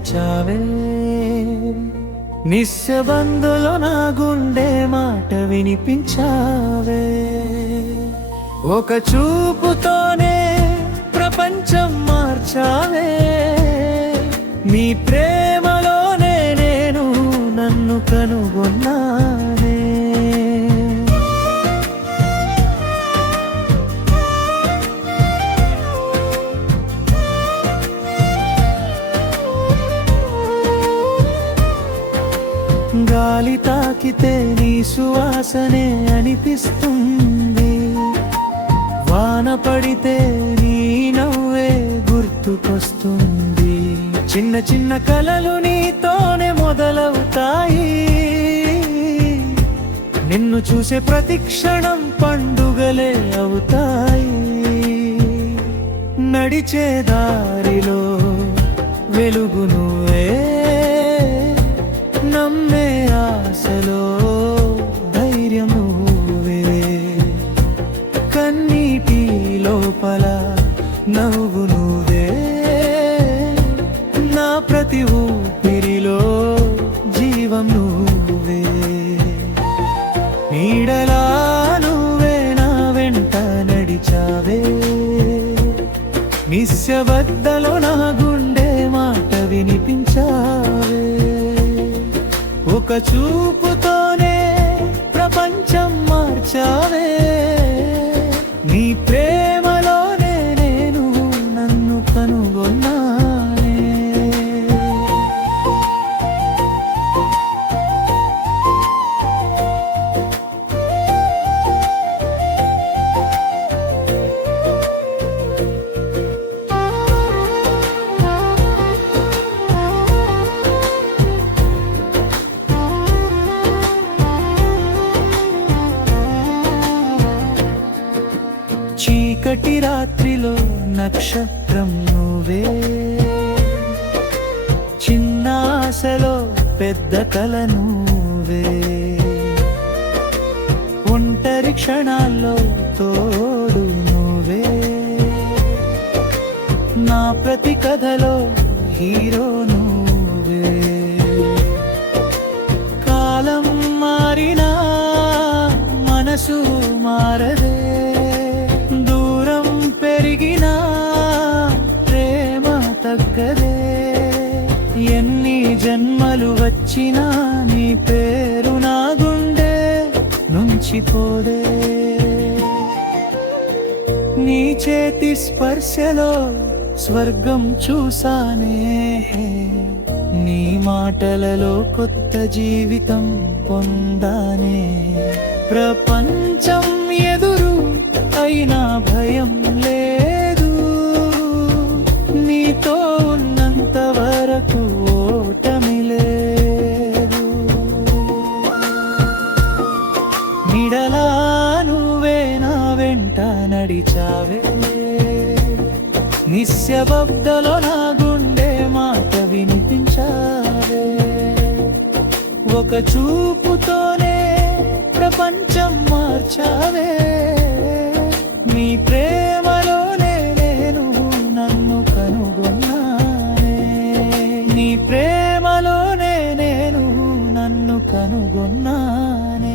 నడిచావే. నిశ్శబ్దంలో నా గుండె మాట వినిపించావే. ఒక చూపుతోనే ప్రపంచం మార్చావే. నీ ప్రేమలోనే నేను నన్ను కనుగొన్నానే. గాలి తాకితే నీ సువాసనే అనిపిస్తుంది. వాన పడితే నీ నవ్వే గుర్తుకొస్తుంది. చిన్న చిన్న కలలు నీతోనే మొదలవుతాయి. నిన్ను చూసే ప్రతి క్షణం పండుగలే అవుతాయి. నడిచే దారిలో వెలుగు నువ్వే, నమ్మే ఆశలో ధైర్యం నువ్వే. కన్నీటి లోపల నవ్వు నువ్వే, నా ప్రతి ఊపిరిలో జీవం నువ్వే. నీడలా నువ్వే నా వెంట నడిచావే. నిశ్శబ్దంలో నా గుండె మాట వినిపించావే. ఒక చూపుతోనే ప్రపంచం మార్చావే. నీ ప్రేమలోనే నేను నన్ను కనుగొన్నానే. చీకటి రాత్రిలో నక్షత్రం నువ్వే, చిన్న ఆశలో పెద్ద కల నువ్వే. ఒంటరి క్షణాల్లో తోడు నువ్వే, నా ప్రతి కథలో హీరో నువ్వే. కాలం మారినా మనసు మారదే. పెరిగినా ప్రేమ తగ్గదే. ఎన్ని జన్మలు వచ్చినా నీ పేరు నా గుండె నుంచి పోదే. నీ చేతి స్పర్శలో స్వర్గం చూసానే. నీ మాటలలో కొత్త జీవితం పొందానే. ప్రపంచం ఎదురు అయినా భయం లేదు. నీతో ఉన్నంత వరకు ఓటమి లేదు. నీడలా నువ్వే నా వెంట నడిచావే. నిశ్శబ్దంలో నా గుండె మాట వినిపించావే. ఒక చూపుతోనే ప్రపంచం మార్చావే. నీ ప్రేమలోనే నేను నన్ను కనుగొన్నానే. నీ ప్రేమలోనే నేను నన్ను కనుగొన్నానే.